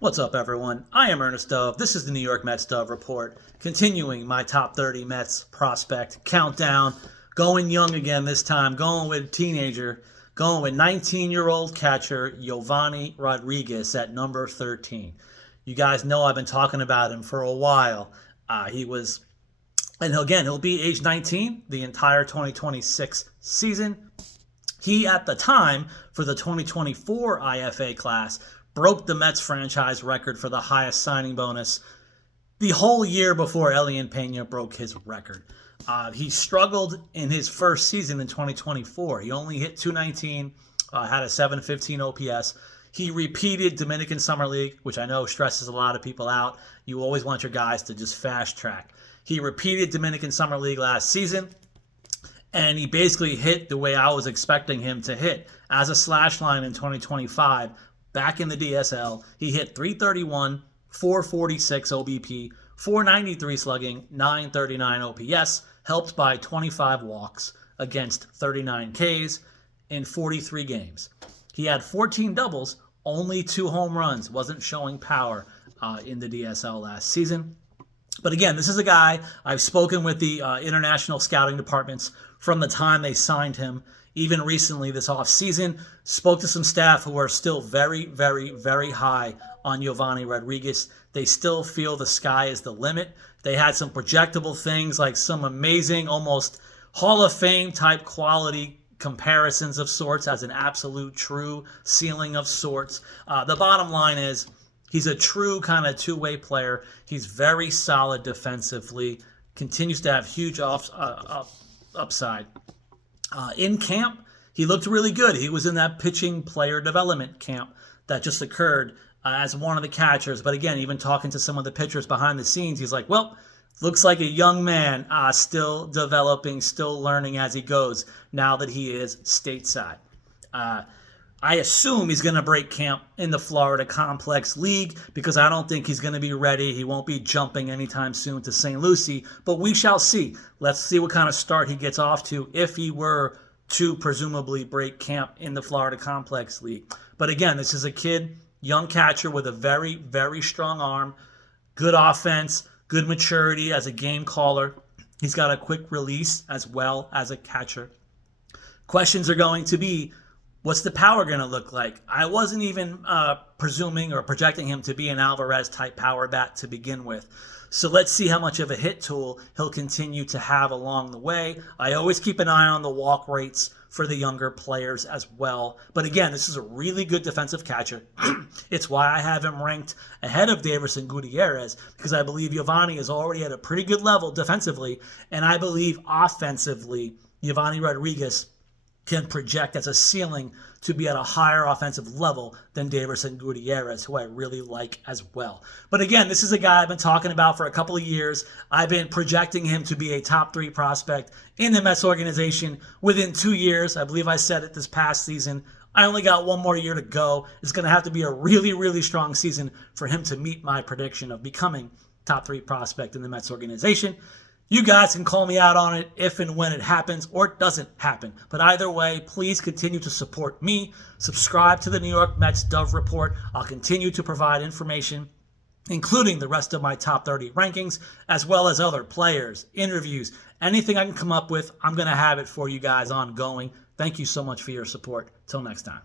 What's up, everyone? I am Ernest Dove. This is the New York Mets Dove Report, continuing my top 30 Mets prospect countdown. Going young again this time, going with teenager, going with 19-year-old catcher Yovanny Rodriguez at number 13. You guys know I've been talking about him for a while. He'll be age 19 the entire 2026 season. He, at the time, for the 2024 IFA class, broke the Mets franchise record for the highest signing bonus the whole year before Elian Pena broke his record. He struggled in his first season in 2024. He only hit 219, had a 715 OPS. He repeated Dominican Summer League, which I know stresses a lot of people out. You always want your guys to just fast track. He repeated Dominican Summer League last season, and he basically hit the way I was expecting him to hit. As a slash line in 2025, back in the DSL, he hit 331, 446 OBP, 493 slugging, 939 OPS, helped by 25 walks against 39 Ks in 43 games. He had 14 doubles, only 2 home runs, wasn't showing power in the DSL last season. But again, this is a guy I've spoken with the international scouting departments from the time they signed him. Even recently this offseason, spoke to some staff who are still very, very, very high on Yovanny Rodriguez. They still feel the sky is the limit. They had some projectable things like some amazing, almost Hall of Fame type quality comparisons of sorts as an absolute true ceiling of sorts. The bottom line is he's a true kind of two-way player. He's very solid defensively, continues to have huge upside. In camp, he looked really good. He was in that pitching player development camp that just occurred as one of the catchers. But again, even talking to some of the pitchers behind the scenes, he's like, well, looks like a young man, still developing, still learning as he goes now that he is stateside. I assume he's going to break camp in the Florida Complex League because I don't think he's going to be ready. He won't be jumping anytime soon to St. Lucie, but we shall see. Let's see what kind of start he gets off to if he were to presumably break camp in the Florida Complex League. But again, this is a kid, young catcher with a very, very strong arm, good offense, good maturity as a game caller. He's got a quick release as well as a catcher. Questions are going to be, what's the power going to look like? I wasn't even presuming or projecting him to be an Alvarez-type power bat to begin with. So let's see how much of a hit tool he'll continue to have along the way. I always keep an eye on the walk rates for the younger players as well. But again, this is a really good defensive catcher. It's why I have him ranked ahead of Daverson Gutierrez, because I believe Yovanny is already at a pretty good level defensively, and I believe offensively, Yovanny Rodriguez can project as a ceiling to be at a higher offensive level than Daverson Gutierrez, who I really like as well. But again, this is a guy I've been talking about for a couple of years. I've been projecting him to be a top 3 prospect in the Mets organization within 2 years. I believe I said it this past season. I only got 1 more year to go. It's going to have to be a really, really strong season for him to meet my prediction of becoming top 3 prospect in the Mets organization. You guys can call me out on it if and when it happens or it doesn't happen. But either way, please continue to support me. Subscribe to the New York Mets Dove Report. I'll continue to provide information, including the rest of my top 30 rankings, as well as other players, interviews, anything I can come up with. I'm going to have it for you guys ongoing. Thank you so much for your support. Till next time.